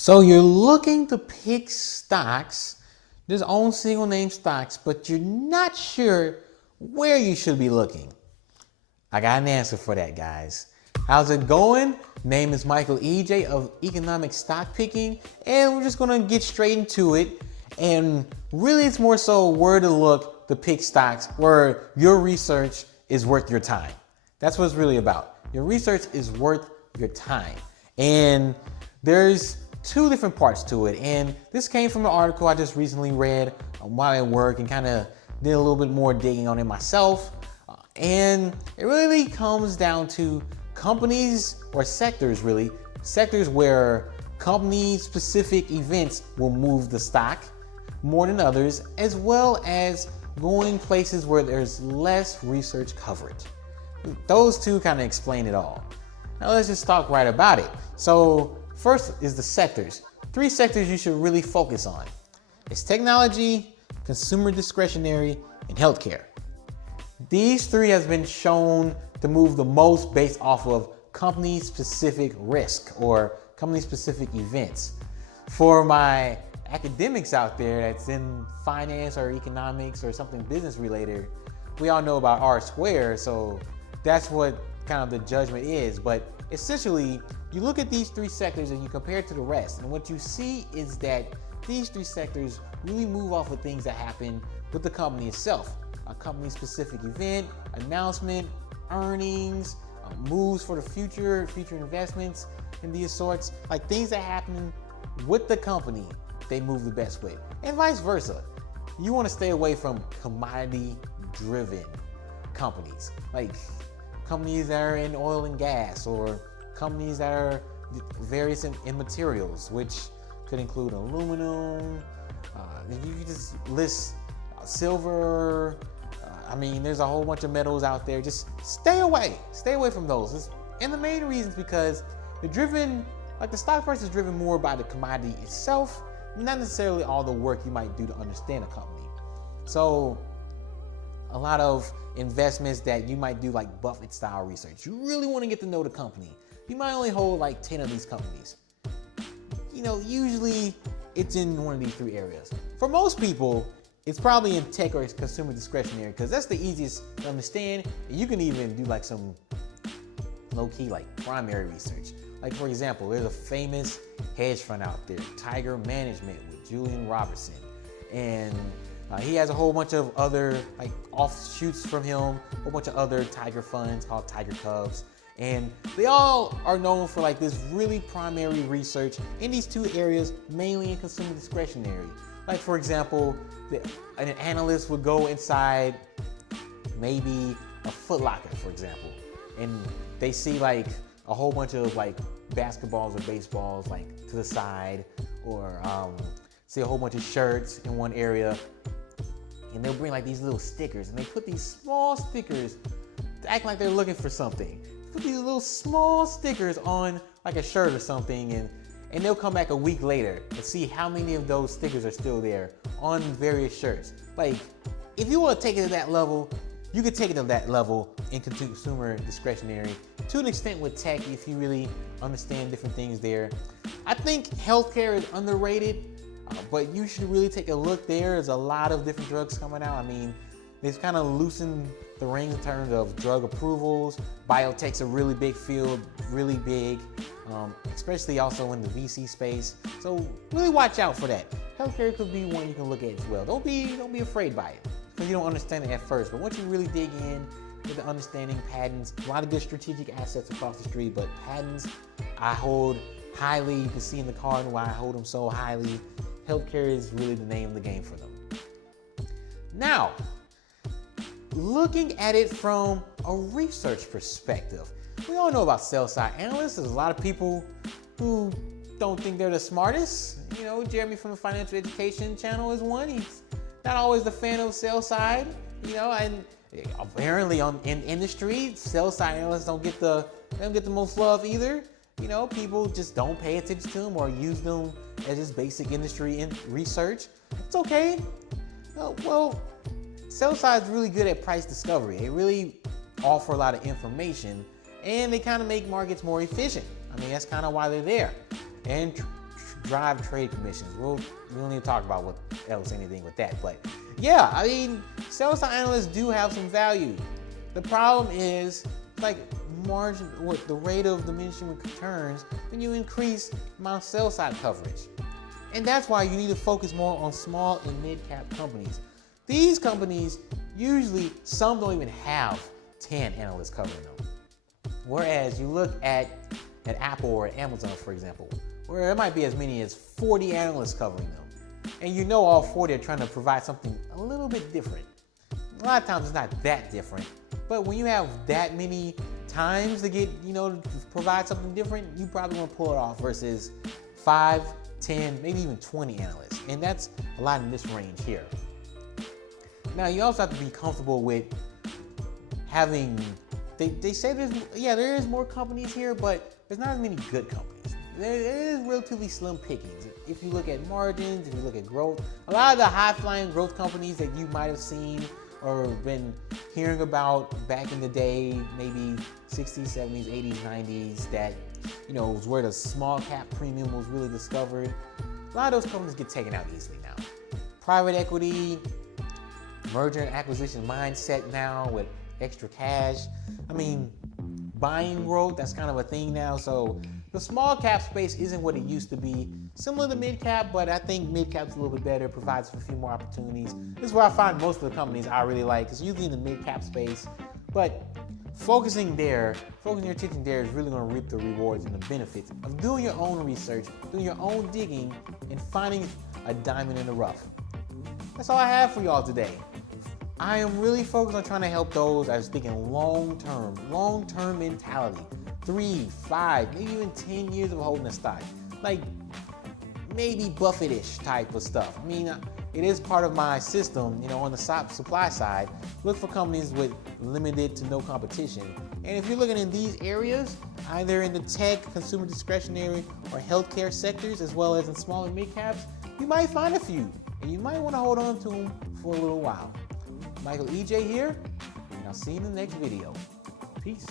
So you're looking to pick stocks, just own single name stocks, but you're not sure where you should be looking. I got an answer for that, guys. How's it going? Name is Michael EJ of Economic Stock Picking, and we're just gonna get straight into it. And really, it's more so where to look to pick stocks where your research is worth your time. That's what it's really about. Your research is worth your time. And there's two different parts to it. And this came from an article I just recently read while at work and kind of did a little bit more digging on it myself. And it really comes down to companies or sectors, really. Sectors where company-specific events will move the stock more than others, as well as going places where there's less research coverage. Those two kind of explain it all. Now let's just talk right about it. So first is the sectors. 3 sectors you should really focus on. It's technology, consumer discretionary, and healthcare. These 3 has been shown to move the most based off of company-specific risk or company-specific events. For my academics out there that's in finance or economics or something business related, we all know about R squared, so that's what kind of the judgment is. But essentially, you look at these 3 sectors and you compare it to the rest, and what you see is that these 3 sectors really move off of things that happen with the company itself. A company-specific event, announcement, earnings, moves for the future investments, and these sorts, like things that happen with the company, they move the best way, and vice versa. You want to stay away from commodity-driven companies, like companies that are in oil and gas, or companies that are various in materials, which could include aluminum. You could just list silver. There's a whole bunch of metals out there. Just stay away from those. And the main reason is because the stock price is driven more by the commodity itself, not necessarily all the work you might do to understand a company. So a lot of investments that you might do, like Buffett style research, you really want to get to know the company. You might only hold like 10 of these companies. Usually it's in one of these 3 areas. For most people, it's probably in tech or consumer discretionary, because that's the easiest to understand. You can even do like some low-key like primary research. Like for example, there's a famous hedge fund out there, Tiger Management, with Julian Robertson. And he has a whole bunch of other like offshoots from him, a whole bunch of other tiger funds called Tiger Cubs. And they all are known for like this really primary research in these 2 areas, mainly in consumer discretionary. Like for example, an analyst would go inside maybe a Foot Locker, for example, and they see like a whole bunch of like basketballs or baseballs like to the side, or see a whole bunch of shirts in one area, and they'll bring like these little stickers, and they put these small stickers to act like they're looking for something. Put these little small stickers on like a shirt or something, and they'll come back a week later and see how many of those stickers are still there on various shirts. Like, if you want to take it to that level, you could take it to that level in consumer discretionary, to an extent with tech, if you really understand different things there. I think healthcare is underrated, but you should really take a look there. There's a lot of different drugs coming out. They've kind of loosened the reins in terms of drug approvals. Biotech's a really big field, really big, especially also in the VC space. So really watch out for that. Healthcare could be one you can look at as well. Don't be afraid by it, because you don't understand it at first. But once you really dig in, get the understanding, patents, a lot of good strategic assets across the street, but patents I hold highly. You can see in the card why I hold them so highly. Healthcare is really the name of the game for them. Now, looking at it from a research perspective, we all know about sell-side analysts. There's a lot of people who don't think they're the smartest. Jeremy from the Financial Education channel is one. He's not always a fan of sell-side, and apparently in industry, sell-side analysts don't get the most love either. People just don't pay attention to them or use them as just basic industry research. It's okay. Well, sell side is really good at price discovery. They really offer a lot of information, and they kind of make markets more efficient. That's kind of why they're there. And drive trade commissions. We don't need to talk about what else, anything with that. But yeah, I mean, sell-side analysts do have some value. The problem is like margin, the rate of diminishing returns when you increase amount of sell-side coverage. And that's why you need to focus more on small and mid-cap companies. These companies, usually some don't even have 10 analysts covering them. Whereas you look at Apple or Amazon, for example, where there might be as many as 40 analysts covering them. And you know all 40 are trying to provide something a little bit different. A lot of times it's not that different, but when you have that many times to get, to provide something different, you probably want to pull it off versus 5, 10, maybe even 20 analysts. And that's a lot in this range here. Now, you also have to be comfortable with having, they say there is more companies here, but there's not as many good companies. There is relatively slim pickings. If you look at margins, if you look at growth, a lot of the high-flying growth companies that you might have seen or been hearing about back in the day, maybe 60s, 70s, 80s, 90s, that, was where the small cap premium was really discovered. A lot of those companies get taken out easily now. Private equity, merger and acquisition mindset now with extra cash. I mean, buying growth, that's kind of a thing now. So the small cap space isn't what it used to be. Similar to mid cap, but I think mid cap's a little bit better, provides a few more opportunities. This is where I find most of the companies I really like. It's usually in the mid cap space, but focusing your attention there is really going to reap the rewards and the benefits of doing your own research, doing your own digging, and finding a diamond in the rough. That's all I have for y'all today. I am really focused on trying to help those that are thinking long-term mentality. 3, 5, maybe even 10 years of holding a stock. Like maybe Buffett-ish type of stuff. I mean, it is part of my system, on the supply side. Look for companies with limited to no competition. And if you're looking in these areas, either in the tech, consumer discretionary, or healthcare sectors, as well as in small and mid caps, you might find a few, and you might want to hold on to them for a little while. Michael EJ here, and I'll see you in the next video. Peace.